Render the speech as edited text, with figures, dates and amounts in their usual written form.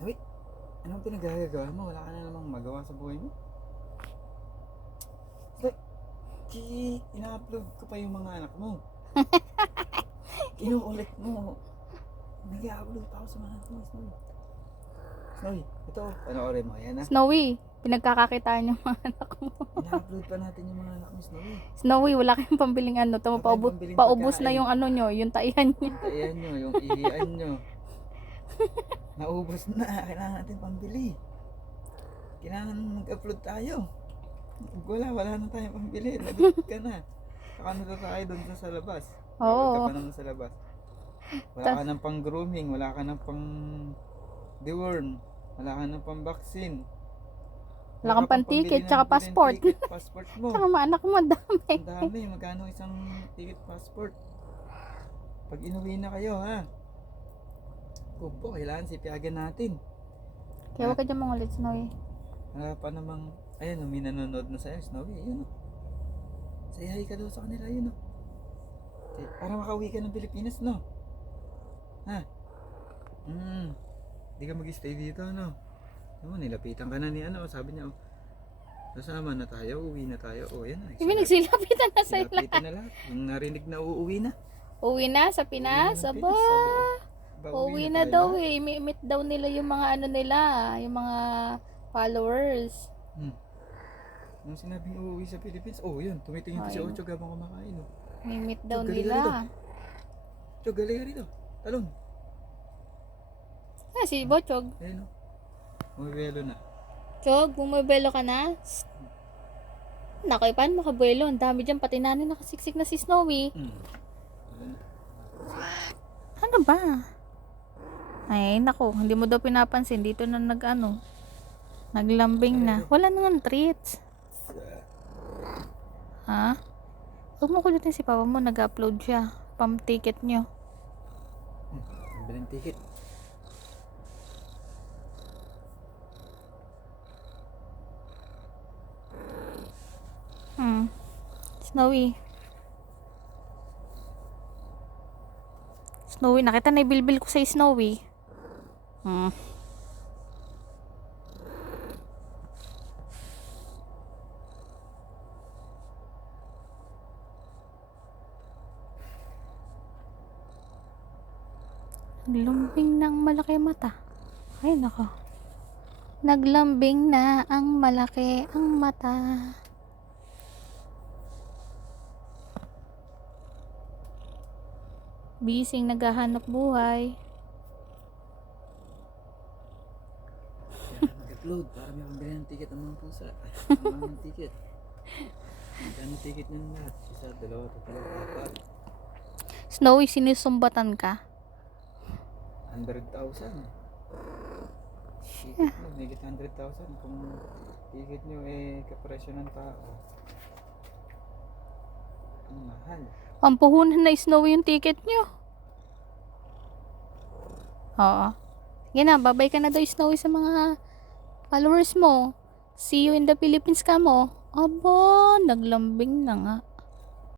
Snowy, anong pinagagagawa mo? Wala ka na namang magawa sa buhay mo? Snowy, ina-upload ko pa yung mga anak mo. Inuulit mo. Nag-upload pa ako sa mga anak mo, Snowy. Snowy, ito, panoorin mo. Ayan na. Snowy, pinagkakakitaan yung mga anak mo. Ina-upload pa natin yung mga anak mo, Snowy. Snowy, wala kayong pambiling ano. Tama, Wala kayong pambiling paubos na pagkain. yung ano nyo, yung taihan nyo. Ayan nyo, yung ihian nyo. Naubos na. Kailangan natin pambili. Kailangan mag-upload tayo. Wala na tayong pambili. Lagot ka na. Saka na tayo doon sa labas. Oo. Bawal ka pa naman sa labas. Wala ka ng pang grooming. Wala ka ng pang deworm. Wala ka ng pang vaccine. Wala kang pan-ticket, tsaka passport. Passport mo. Tsaka mga anak mo, ang dami. Ang dami. Magkano isang ticket passport? Pag inuwi na kayo, ha? Kupo, kailangan sipiagan natin. Kaya huwag ka dyan mangulit, Snowy. Wala pa namang, ayan, may nanonood na sa'yo, Snowy, yun o. Sayahay ka daw sa kanila, yun o. Para makauwi ka ng Pilipinas, no? Ha? Di ka mag-stay dito, no? No, nilapitan ka na ni ano, sabi niya, oh, nasama na tayo, uwi na tayo. Oh, yan na. Ibig nagsilapitan na sa'yo Nilapitan lahat. na lahat. Yung narinig na uuwi na. Uwi na sa Pinas, Uwi na ng aba. Pinas, sabi, Uwi na tayo daw lahat. eh. I-meet daw nila yung mga ano nila, yung mga followers. Nung sinabing uuwi sa Philippines, oh yun, tumitingin pa si Ayun. Ocho habang kumakain. Oh. I-meet daw Chog, gali-gali nila. Chog, gali ka rito. Talon. Ah, si Bochog. Ayun o. Umibelo na. Chog, bumabelo ka na? Nakoy, paano makabuelo? Ang dami dyan, pati nanin nakasiksik na si Snowy. Ano ba? Ay, nako, hindi mo daw pinapansin. Dito na naglambing na. Wala na nga treats. Ha? Huwag mo kulitin si papa mo, nag-upload siya. Pam-ticket nyo. Ang bilang ticket. Snowy. Snowy, nakita na ibilbil ko sa Snowy. Naglambing na ang malaki mata. Ay, nako. Naglambing na ang malaki ang mata. Bising naghahanap buhay. Mag-upload para may pambili ng ticket ang mga pusa. Ang mga ticket. Magkano ticket ng lahat? Isa, dalawa, tatlo, apat. Snowy, sinusumbatan ka? 100,000. Ticket mo, higit 100,000. Kung ticket nyo kapresyo ng tao. Ang mahal. Ang puhunan na Snowy yung ticket nyo. Oo. Sige na, babay ka na daw Snowy sa mga followers mo. See you in the Philippines ka mo. Aba, naglambing na nga.